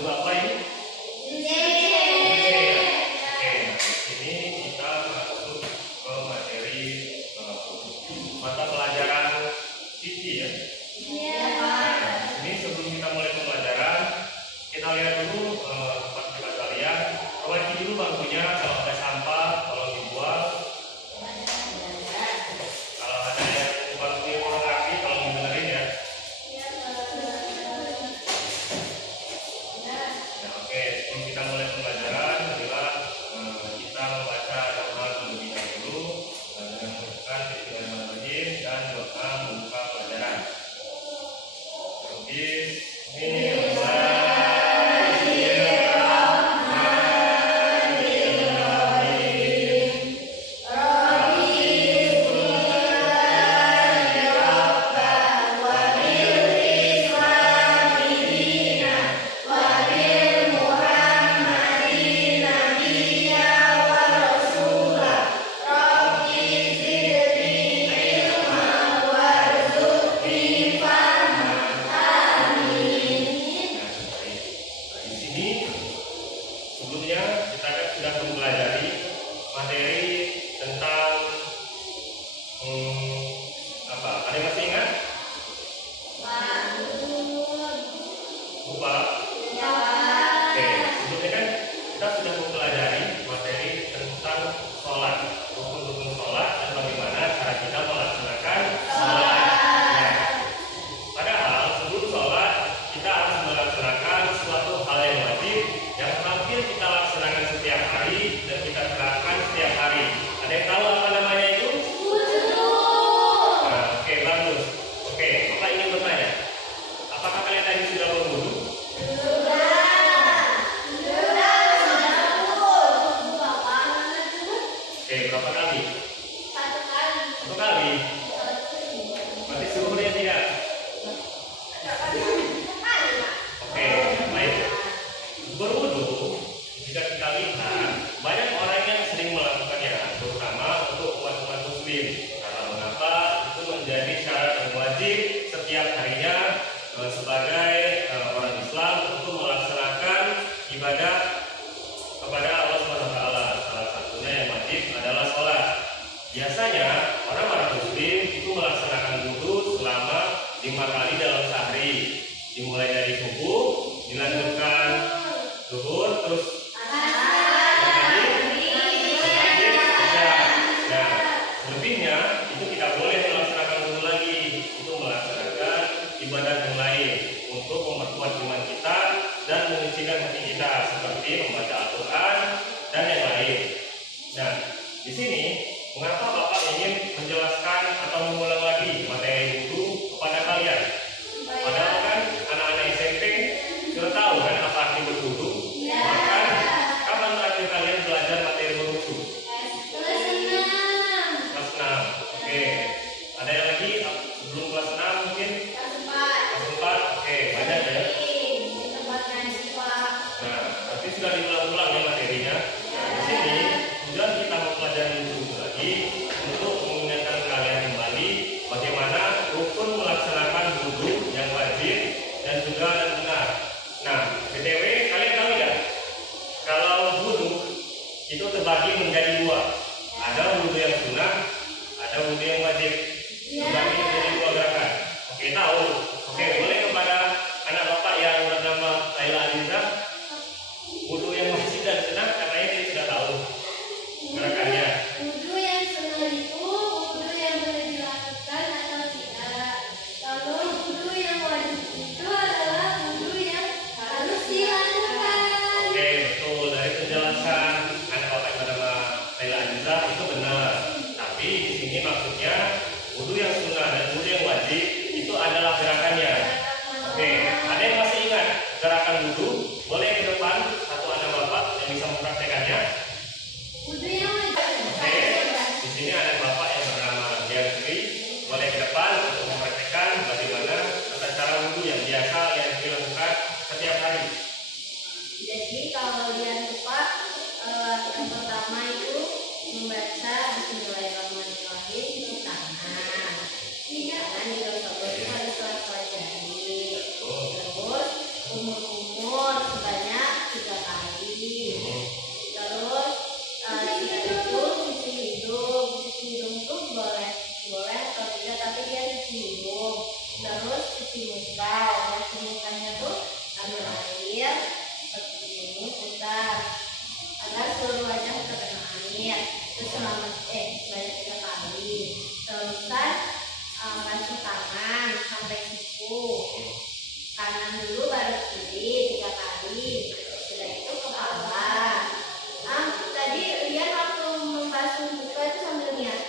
Judul apa ini? Oke, ini kita masuk ke materi mata pelajaran fikih ya. Ini sebelum kita mulai pembelajaran, kita lihat dulu tempat kita kalian. Perbaiki dulu bangkunya, kalau ada sampah tolong dibuang. Kalau ada yang bangkunya kurang rapi, tolong dibenerin ya. Oke, sebelum kita mulai pembelajaran adalah kita membaca doa terlebih dahulu dengan mengucapkan bismillahirrahmanirrahim dan doa membuka pelajaran. Sebelumnya kita kan sudah mempelajari materi tentang apa? Ada yang masih ingat? Lupa? Oke, sebelumnya kan kita sudah mempelajari materi tentang sholat, rukun-rukun sholat dan bagaimana cara kita melaksanakan sholat. Ya. Padahal sebelum sholat kita harus melaksanakan suatu hal yang wajib yang hampir kita laksanakan setiap hari dan kita terapkan setiap hari. Ada yang tahu apa namanya itu? Nah, oke, bagus. Oke, Bapak ingin bertanya, apakah kalian tadi sudah berwudu? Oke, berapa kali? Satu kali. Berarti seluruhnya tidak? Oke, baik. Berwudu, jika kita lihat banyak orang yang sering melakukannya, terutama untuk umat-umat muslim. Karena mengapa? Itu menjadi syarat yang wajib setiap harinya sebagai orang Islam untuk melaksanakan ibadah kepada Allah SWT. Salah satunya yang wajib adalah sholat. Biasanya orang-orang muslim itu melaksanakan wudu selama 5 kali dalam sehari. Dimulai dari subuh, dilanjutkan zuhur, terus selebihnya itu tidak boleh melaksanakan wudu lagi, itu melaksanakan ibadah yang lain untuk memperkuat iman kita dan menyucikan hati kita seperti membaca Al-Quran dan yang lain. Nah, di sini mengapa Bapak ingin menjelaskan atau mengulang lagi materi wudu kepada kalian? Padahal kan anak-anak SMP sudah tahu kan apa arti berwudu. Bahkan kapan terakhir kalian belajar materi berwudu? Kelas 6. Oke. Ada yang lagi sebelum kelas 6 mungkin? Kelas 4. Oke, banyak ya. Nah, tapi sudah diulang-ulang ya materinya. Nah, di sini tujuan kita mempelajari wudu lagi untuk mengingatkan kalian kembali bagaimana rukun melaksanakan wudu yang wajib dan juga yang benar. Nah, BTW kalian tahu tidak? Kalau wudu itu terbagi menjadi 2. Ada wudu yang sunnah, ada wudu yang wajib. Terbagi menjadi 2 gerakan. Oke, tahu? Oke, boleh kepada anak bapak yang bernama Laila Aliza, wudu yang wajib dan sunnah katanya dia sudah tahu gerakannya. Wudu yang sunnah itu wudu yang boleh dilakukan atau tidak. Kalau wudu yang wajib itu adalah wudu yang harus dilakukan. Oke, betul. Dari penjelasan anak bapak yang bernama Laila Aliza itu benar. Tapi di sini maksudnya wudu yang sunnah dan wudu yang wajib itu adalah gerakannya. Oke, ada yang masih ingat gerakan wudu? Boleh ke depan satu anak bapak yang bisa mempraktekannya. Wudu yang wajib. Oke, di sini ada bapak yang bernama Diantri. Boleh ke depan untuk mempraktekkan bagaimana tata cara wudu yang biasa yang dilakukan setiap hari. Jadi kalau lihat lupa berjemur sebanyak 3 kali. Terus setelah itu cuci hidung. Cuci hidung tuh boleh atau tidak, tapi dia cuci hidung. Terus cuci muka. Cuci mukanya tuh ambil air seperti ini, putar agar seluruh wajah terkena air. Terus sebanyak 3 kali. Terusan basuh tangan sampai siku. Kanan dulu baru kiri 3 kali. Sudah itu kepala. Tadi Rian waktu membasuh muka itu sambil niat.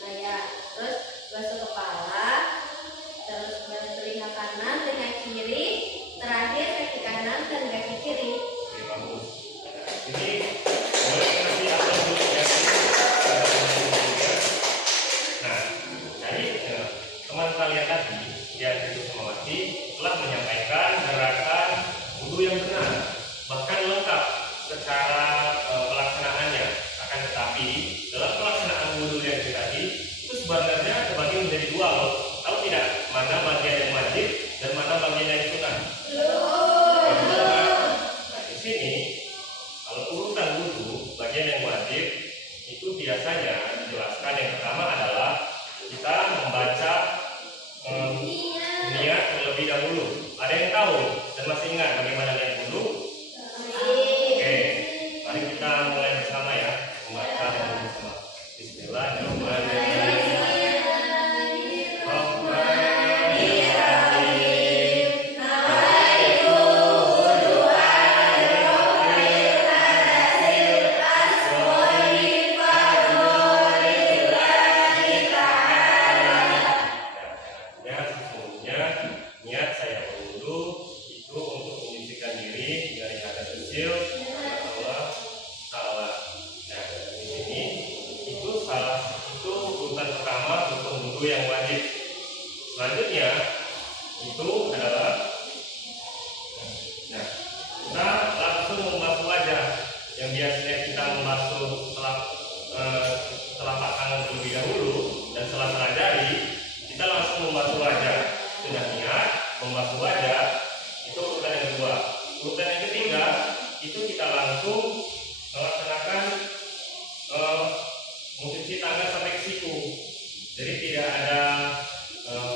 Nah ya, terus basuh kepala, terus baru telinga kanan, telinga kiri, terakhir kaki kanan dan kaki kiri. Oke, bagus. Ini boleh kasih upload dulu ya. Nah, jadi teman kalian tadi yang itu Semawati telah menyampaikan gerakan wudhu yang benar, bahkan lengkap secara pelaksanaannya. Akan tetapi dalam pelaksanaan wudhu yang tadi itu sebenarnya terbagi menjadi 2 loh. Tahu tidak mana bagian yang wajib dan mana bagian yang sunnah? Nah, di sini kalau urutan wudhu bagian yang wajib itu biasanya dijelaskan yang pertama adalah kita membaca niat terlebih dahulu. Ada yang tahu dan masih ingat bagaimana niat wudhu? Oke, mari kita mulai bersama ya, membaca dan bersama. Bismillahirrahmanirrahim. Niat saya berwudu itu untuk menyucikan diri dari hadas kecil kepada Allah Ta'ala. Nah, di sini itu urutan pertama untuk wudu yang wajib. Selanjutnya itu adalah kita langsung membasuh wajah yang biasanya kita membasuh telapak tangan terlebih dahulu dan sela-sela jari, kita langsung membasuh wajah. Sudah niat membasuh wajah, itu urutan yang kedua. Urutan yang ketiga itu kita langsung melaksanakan mencuci tangan sampai ke siku. Jadi tidak ada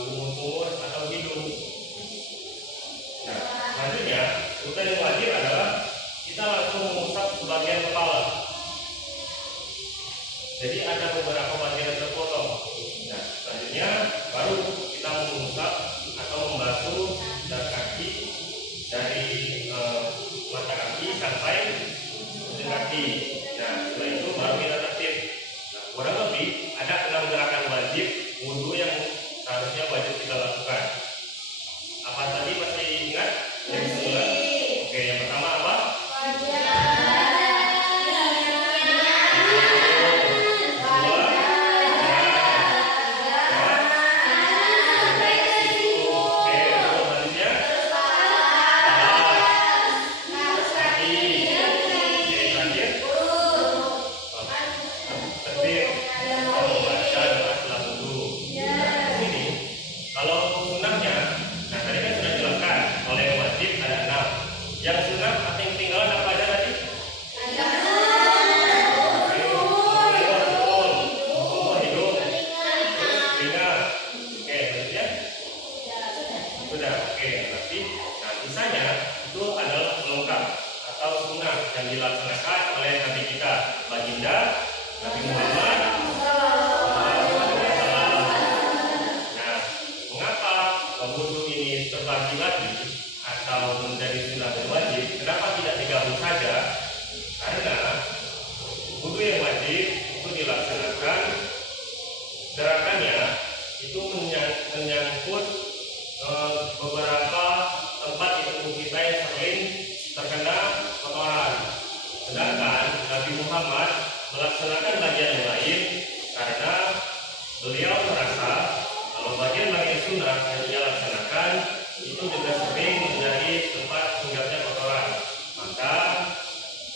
kumur-kumur atau hidung. Nah, selanjutnya urutan yang wajib adalah kita langsung mengusap sebagian kepala. Jadi ada beberapa bagian yang terpotong. Nah, selanjutnya baru kita mengusap atau membasuh kaki dari mata kaki sampai ujung kaki. Nah, setelah itu baru kita tertib. Nah, kurang lebih ada 6 gerakan wajib wudhu yang seharusnya wajib kita lakukan. Apa tadi masih ingat? Yang semula? Oke, yang pertama apa? Yang sunnah atau yang ketinggalan apa aja tadi? Hidung, telinga. Oke, selanjutnya sudah. Oke, berarti sisanya itu adalah pelengkap atau sunnah yang dilaksanakan oleh Nabi kita, baginda Nabi Muhammad. Nah, mengapa wudhu ini terbagi lagi atau menjadi sunnah dan wajib? Kenapa tidak digabung saja? Karena wudhu yang wajib itu dilaksanakan gerakannya itu menyangkut beberapa tempat di tubuh kita yang sering terkena kotoran. Sedangkan Nabi Muhammad melaksanakan bagian yang lain karena beliau merasa kalau bagian-bagian sunnah yang dia laksanakan itu juga sering menjadi tempat hinggapnya kotoran. Maka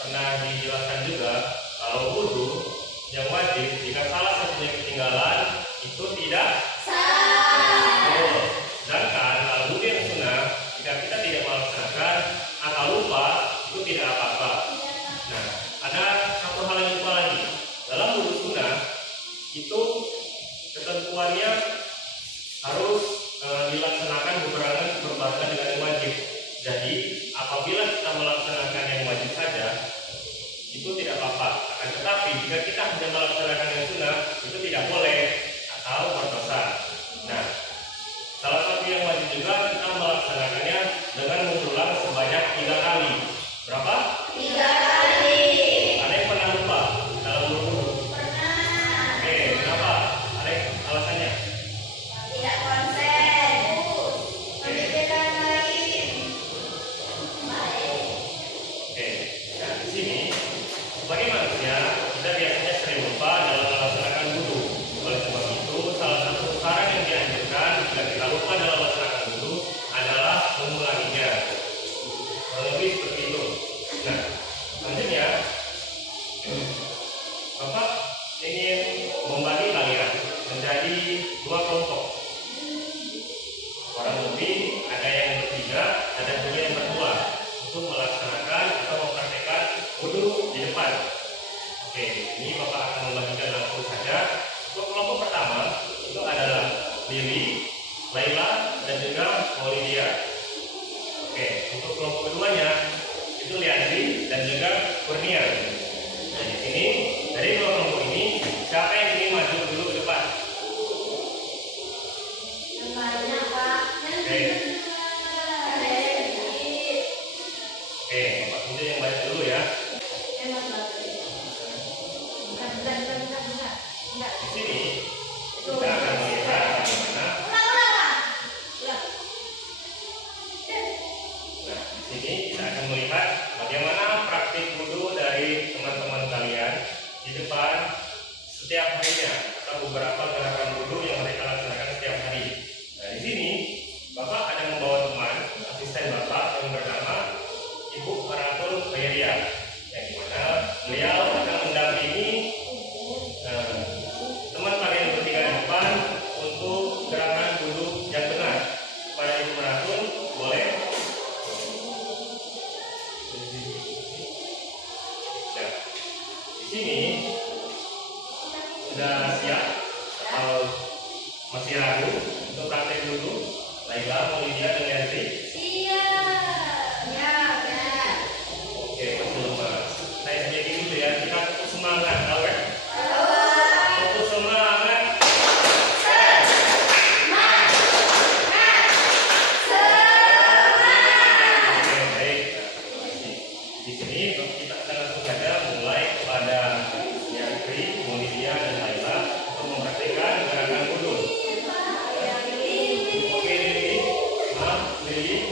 pernah dijelaskan juga kalau wudhu yang wajib jika salah satunya ketinggalan itu tidak sah. Sedangkan kalau wudhu yang sunnah jika kita tidak melakukan melaksanakan atau lupa itu tidak apa-apa. Nah, ada satu hal yang lupa lagi. Dalam wudu sunnah itu ketentuannya harus dilaksanakan berbarengan dengan yang wajib. Jadi apabila kita melaksanakan yang wajib saja itu tidak apa-apa. Akan tetapi jika kita hanya melaksanakan yang sunnah itu tidak boleh atau berdosa. Nah, salah satu yang wajib juga kita melaksanakannya dengan mengulang sebanyak 3 kali. Berapa? 3 kali. Ada yang pernah lupa dalam berwudu? Pernah. Oke, kenapa? Ada yang alasannya? Tidak konsen. Memikirkan lain. Baik. Oke, nah di sini sebagai manusia kita biasanya sering lupa dalam melaksanakan wudu. Oleh sebab itu, salah satu saran yang dianjurkan jika kita lupa dalam melaksanakan wudu adalah mengulanginya. Kurang lebih seperti itu. Nah, selanjutnya Bapak ingin membagi kalian menjadi 2 kelompok. Kurang lebih ada yang bertiga, ada juga yang berdua untuk melaksanakan atau mempraktekkan wudu di depan. Oke, ini Bapak akan membagikan langsung saja. Untuk kelompok pertama itu adalah Lili, Laila, dan juga Maulidia. Oke, untuk kelompok keduanya itu Liandri dan juga Kurnia. Nah, di sini dari 2 kelompok ini siapa yang ingin maju dulu ke depan? Yang banyak, Pak. Oke. Ada yang sedikit. Oke, Bapak tunjuk yang banyak dulu ya. Emang bagus. Enggak. Di sini kita akan melihat bagaimana. Nah, di sini kita akan melihat bagaimana praktik wudu dari teman-teman kalian di depan setiap harinya atau beberapa gerakan wudu yang mereka laksanakan setiap hari. Nah, di sini Bapak ada membawa teman asisten Bapak yang bernama Ibu Paratul Khairiyah, yang dimana beliau akan mendampingi teman kalian bertiga di depan untuk gerakan wudu yang benar. Supaya Ibu Paratul boleh. Nah, di sini sudah siap atau masih ragu untuk praktek wudu? Laila, Maulidia, dan Yanti? Siap. Ya. Oke, masih lemas. Saya sedikit dulu ya, kita tetap semangat, tahu ya? Tetap semangat. Oke, baik. Nah, di sini kita akan langsung saja mulai kepada Yanti, Maulidia, dan Laila untuk mempraktikkan gerakan wudu. Oke, Lili, Lili,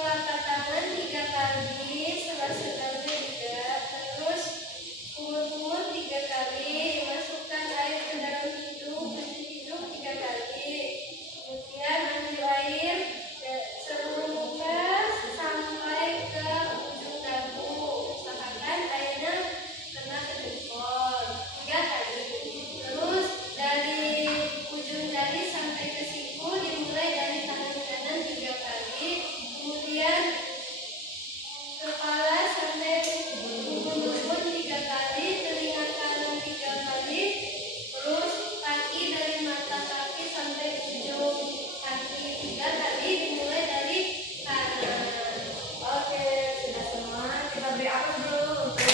telapak tangan 3 kali, selas-selasnya juga. Terus kumur-kumur 3 kali, masukkan air ke dalam hidung, tutup hidung 3 kali. Kemudian ambil air seluruh muka sampai ke ujung dagu. Usahakan airnya kena ke jempol 3 kali. Terus dari ujung jari sampai ke siku dimulai dari tangan kanan 3 kali. Kemudian kepala sampai ubun-ubun 3 kali, telinga kanan 3 kali, terus kaki dari mata kaki sampai ujung kaki 3 kali, dimulai dari kanan. Oke, sudah semua. Kita beri aplaus dulu untuk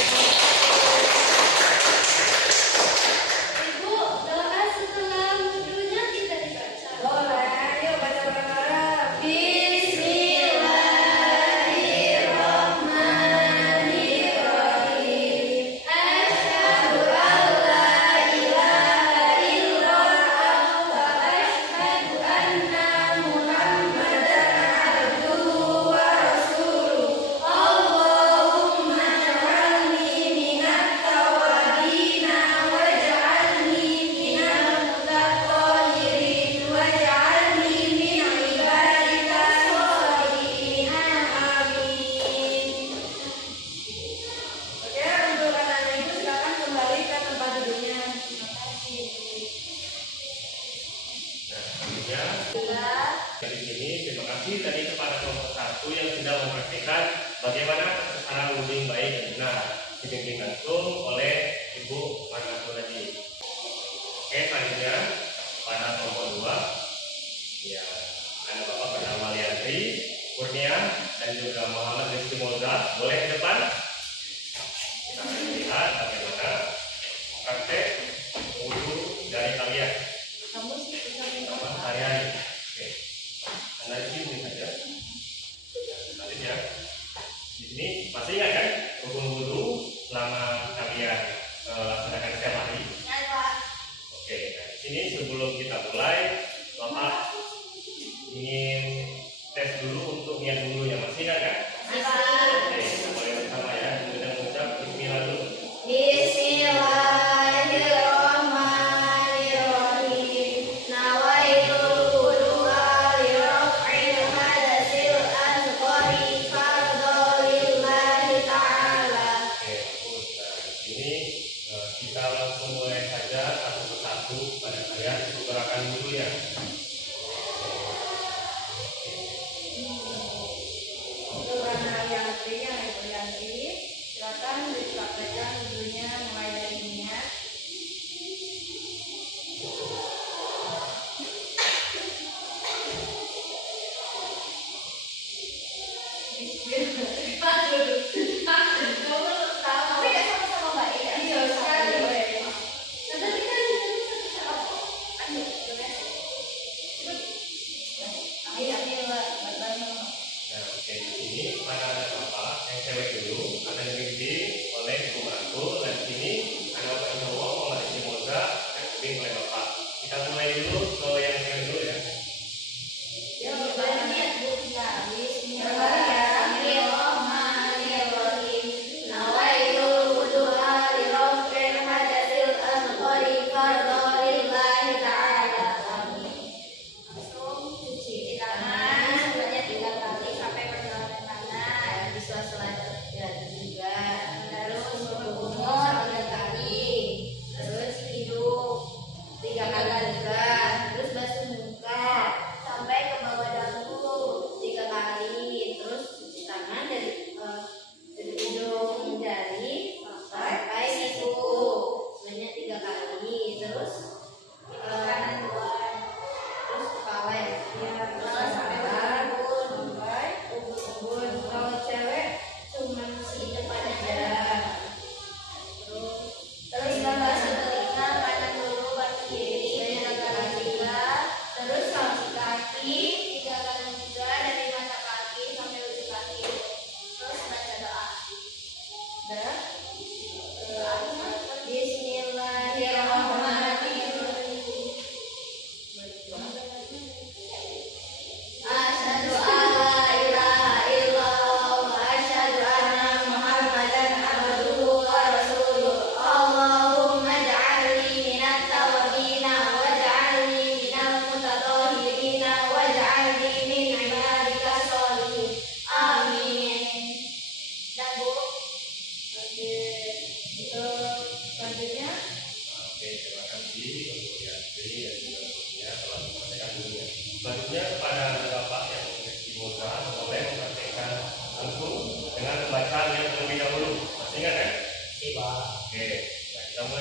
Ibu, doa setelah wudhunya tidak dibaca. boleh. Yuk baca bareng-bareng. Bismillahirrahmanirrahim. Asyhadu an la ilaha illallah wa asyhadu anna Muhammadan abduhu wa rasuluh. Allahumma ij'alni minat tawabina waj'alni minal mutatahhirin waj'alni min ibadika sholihin. Amin. Oke, untuk anak-anak ibu silakan kembali ke tempat duduknya. Terima kasih. Nah, selanjutnya Bila dari sini terima kasih tadi kepada kelompok 1 yang sudah mempraktikkan bagaimana cara wudhu yang baik dan benar dibimbing langsung oleh Ibu Manatu tadi. Oke, selanjutnya pada kelompok 2 ya ada Bapak bernama Liandri Kurnia dan juga Muhammad Rizky Moza, boleh ke depan. Kita akan lihat bagaimana praktek wudhu dari kalian Kamu sih bisa sama sehari-hari. Oke, anda di sini saja. Selanjutnya di sini masih ingat kan rukun wudhu selama kalian laksanakan setiap hari. Oke, nah di sini sebelum kita mulai, Bapak ingin tes dulu untuk niat wudhunya. Masih ingat kan? Oke, kita mulai bersama ya. Kita mengucap Bismillah dulu. Bismillahirrahmanirrahim. Nawaitul wudu'a li raf'il hadatsil asghari fardholillahi ta'ala. Oke, bagus. Nah, di sini kita langsung mulai saja satu persatu pada kalian untuk gerakan wudhunya. untuk anak Yantri, anak ibu Yantri, silakan dipraktekkan wudhunya mulai dari niat. Tapi ya sama-sama Mbak Iya. Iya, sekali. Boleh. Tadi kan Bismillah. Nah, oke, di sini pada anak Bapak yang cewek dulu akan dibimbing oleh Ibu Manatu, dan di sini anak Bapak yang cowok Muhammad Rizky Moza akan dibimbing oleh Bapak. Kita mulai dulu ke yang cewek dulu ya. Ya, Bismillahirrahmanirrahim.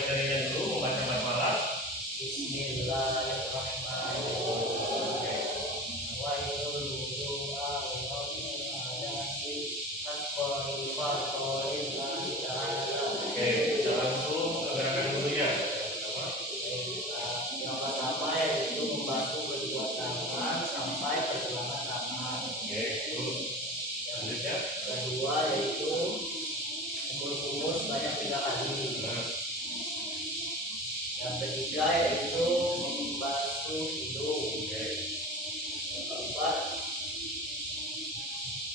materinya dulu, membaca basmalah. Oke, kita langsung ke gerakan dulunya. Yang pertama yaitu membasuh kedua tangan sampai pergelangan tangan. Oke, dulu. Yang selanjutnya, Kedua yaitu kumur-kumur sebanyak 3 kali. nah, Yang ketiga yaitu membasuh hidung. oke, Yang keempat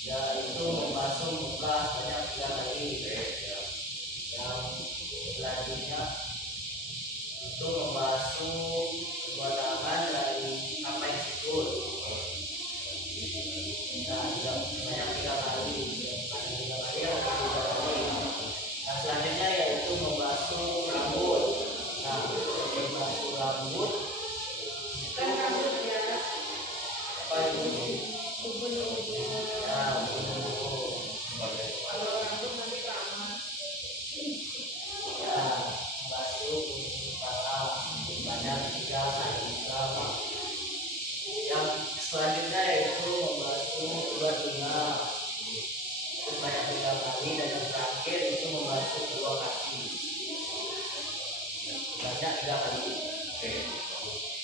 yaitu membasuh muka sebanyak 3 kali. oke, ya. Yang selanjutnya itu membasuh kedua tangan dari sampai sikut. Nah, tidak sebanyak 3 kali. Ada 3 kali atau 3 kali. Nah, selanjutnya yaitu membasuh rambut. Nah, membasuh rambut Kan rambut ya, apa itu? ubun-ubun. Nah, untuk Oke. Kalau rambut nanti keramas. ya membasuh kepala sebanyak 3 kali. Yang selanjutnya yaitu membasuh kedua telinga sebanyak 3 kali, dan yang terakhir itu membasuh kedua kaki sebanyak 3 kali. Oke,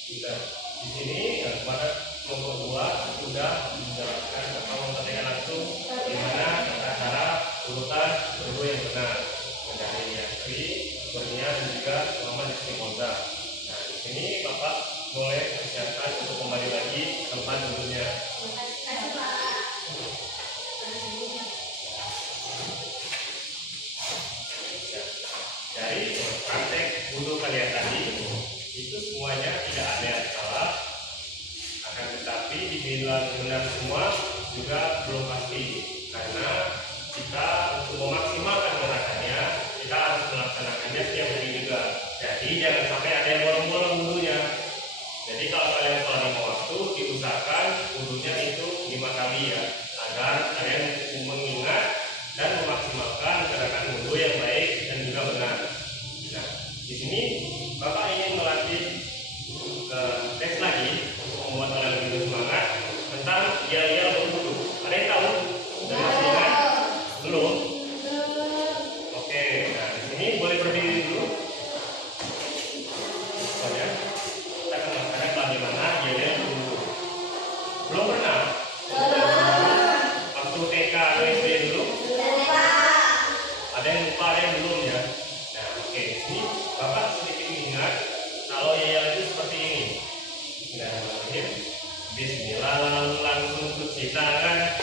kita di sini pada kelompok 2 sudah menjelaskan atau mempraktikkan langsung bagaimana tata cara urutan wudhu yang benar mencari yantri, berniat dan juga Muhammad istiqomah. Nah, di sini Bapak boleh persiapkan untuk kembali lagi ke tempat duduknya. Kasih Pak. Ya. Dari praktek wudhu kalian tadi itu semuanya tidak ada yang salah, akan tetapi dibilang benar semua juga belum pasti, karena kita untuk memaksimalkan gerakannya kita harus melaksanakannya setiap hari juga. Jadi jangan sampai ada yang bolong-bolong wudhunya. Jadi kalau kalian sholat 5 waktu, diusahakan wudhunya itu 5 kali ya, agar kalian mengingat dan memaksimalkan gerakan wudhu yang baik dan juga benar. Nah, di sini Bapak ingin melatih tes lagi untuk membuat orang lebih semangat tentang yel-yel berwudhu. Ada yang tahu? Sudah masih ingat? Belum? Oke, nah di sini boleh berdiri dulu. Soalnya kita akan melaksanakan bagaimana yel-yel berwudhu. Belum pernah? Waktu TK atau SD dulu? Ada yang lupa, ada yang belum ya. Nah, oke, di sini Bapak sedikit ingat kalau yel itu seperti ini. Bismillahirrahmanirrahim. Bismillah, lalu langsung cuci tangan,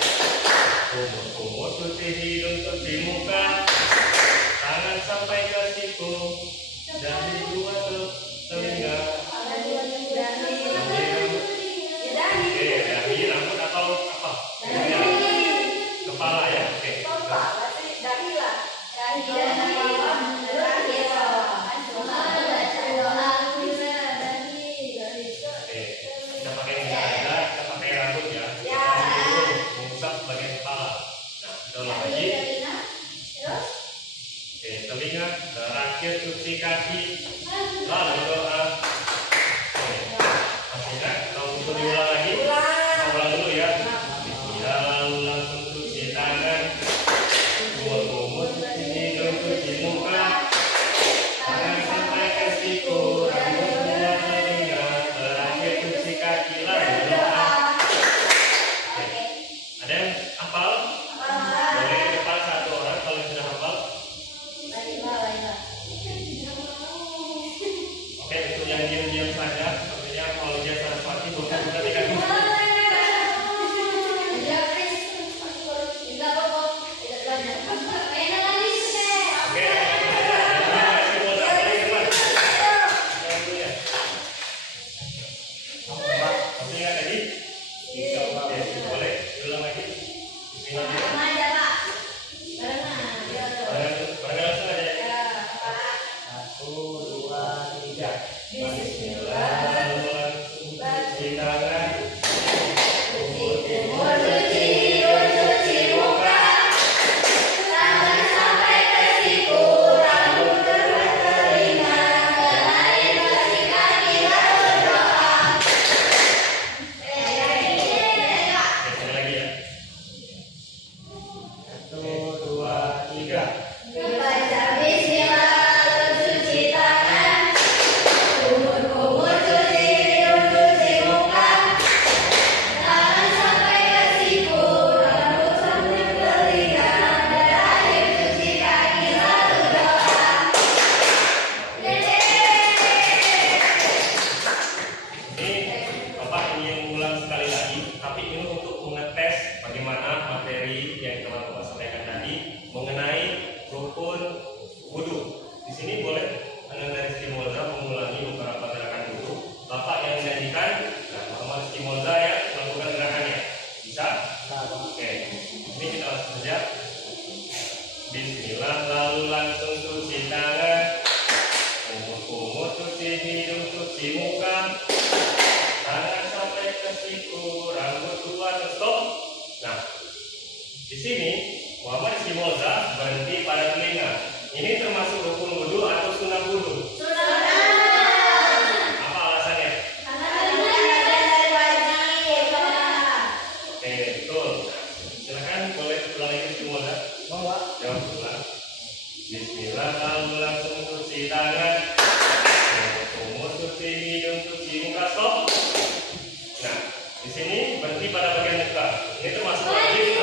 kumur-kumur cuci hidung, cuci muka, tangan sampai ke siku, dari 2 telinga. Oke, dahi, rambut atau apa? Kepala ya, oke. Oke, kita pakai minyak aja, kita pakai rambut ya. Lalu mengusap bagian kepala. Nah, kita ulang lagi. Oke, telinga, terakhir cuci kaki, lalu doa. Oke, masih ingat? Kalau itu diulang lagi, kita ulang dulu ya. Bismillah, lalu langsung cuci tangan, kumur-kumur cuci hidung, cuci muka, tangan sampai ke siku, rambut 2 telinga, terakhir cuci kaki, lalu doa. Oke, ada yang hafal? Boleh hafal 1 orang kalau yang sudah hafal. Oke, untuk yang diam-diam saja, sepertinya kalau dia Saraswati bukan kita tinggal dulu. Oke, kasih buat apa lagi, Pak? Yang dulu ya. Masih ingat tadi? Oke, boleh diulang lagi. Bismillah. Barang langsung aja ya. 1, 2, 3. Bismillah, lalu langsung cuci tangan, kumur-kumur Cuci hidung, cuci muka, tangan sampai ke siku, rambut 2 telinga, cuci muka, tangan sampai ke siku, rambut keluar ke stop. Nah, di sini Muhammad Simolza berhenti pada telinga. Ini termasuk rukun wudu atau sunnah wudu? Apa alasannya? Oke, betul. Silakan boleh ulang lagi Simolza. Jawab ulang. Bismillah, lalu langsung cuci tangan, umur cuci hidung, cuci muka, stop. Nah, di sini berhenti pada bagian muka. Ini termasuk wajib.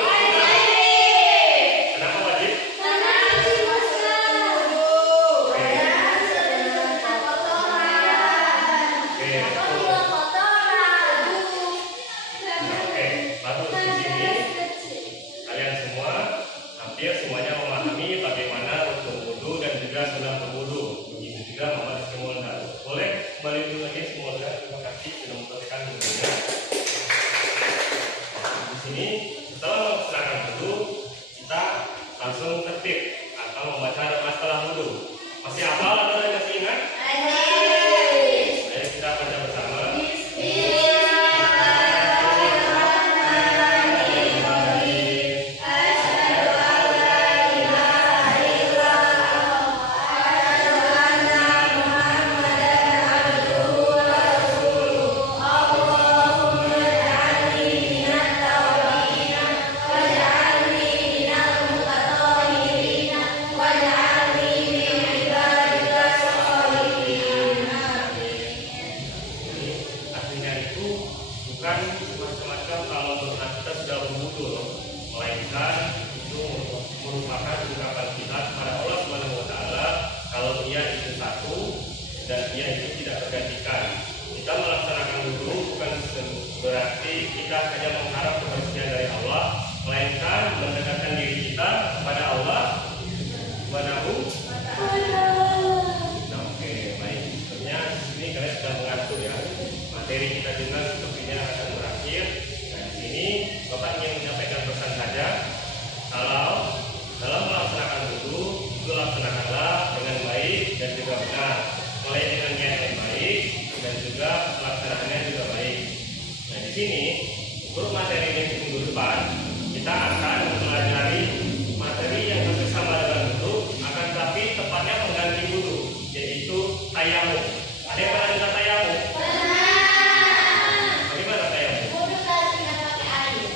Kenapa wajib? Oke, bagus. Di sini kalian semua hampir semuanya memahami bagaimana rukun wudu dan juga sunnah berwudu. Begitu juga Muhammad Simolza. Boleh kembali dulu lagi Simolza. Terima kasih sudah memperhatikan wudunya. Di sini setelah melaksanakan wudu, kita langsung tertib atau membaca doa setelah wudu. Masih hafal atau masih ingat? Ayo kita baca bersama. Artinya itu bukan semacam kalau kita sudah berwudu loh, melainkan itu merupakan ungkapan kita kepada Allah Subhanahu wa taala kalau Dia itu satu dan Dia itu tidak tergantikan. Kita melaksanakan wudu bukan berarti kita hanya mengharap kebersihan dari Allah, melainkan mendekatkan diri kita kepada Allah Subhanahu. Nah, oke, baik. Sebenarnya di sini kalian sudah mengatur ya. Materi kita juga sepertinya akan berakhir. Nah, di sini Bapak ingin menyampaikan pesan saja. Kalau dalam melaksanakan wudu, itu laksanakanlah dengan baik dan juga benar. Mulai dengan niat yang baik dan juga pelaksanaannya juga baik. Nah, di sini untuk materi minggu depan kita akan mempelajari materi yang hampir sama dengan wudu, akan tapi tepatnya pengganti wudu, yaitu tayamum. Ada yang pernah dengar tayamum? Bagaimana tayamum? Wudu yang pakai air.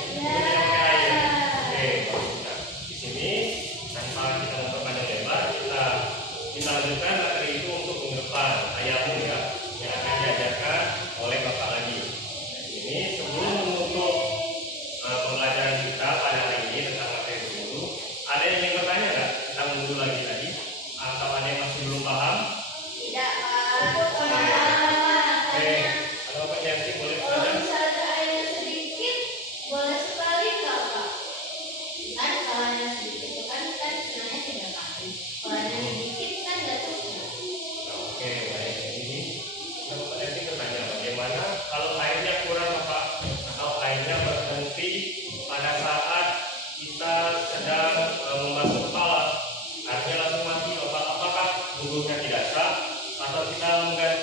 Oke, bagus. Nah, di sini tanpa kita memperpanjang lebar, kita lanjutkan materi itu untuk minggu depan, tayamum ya, yang akan diajarkan oleh Bapak lagi. Nah, ini sebelum menutup pembelajaran kita pada hari ini tentang materi wudu, ada yang ingin bertanya nggak tentang wudu lagi tadi? Atau ada yang masih belum paham? Tidak, Oke, kalau Bapak Yanti boleh kalau bertanya? misalnya airnya sedikit, boleh sekali nggak, Pak? Kan kalau airnya sedikit itu kan kita sebenarnya 3 kali. Kalau airnya sedikit kan nggak cukup. Oke, baik. Ini Bapak Yanti bertanya bagaimana kalau airnya kurang Bapak, atau airnya berhenti pada saat kita sedang membasuh kepala, airnya langsung mati Bapak, apakah wudunya tidak sah atau kita mengganti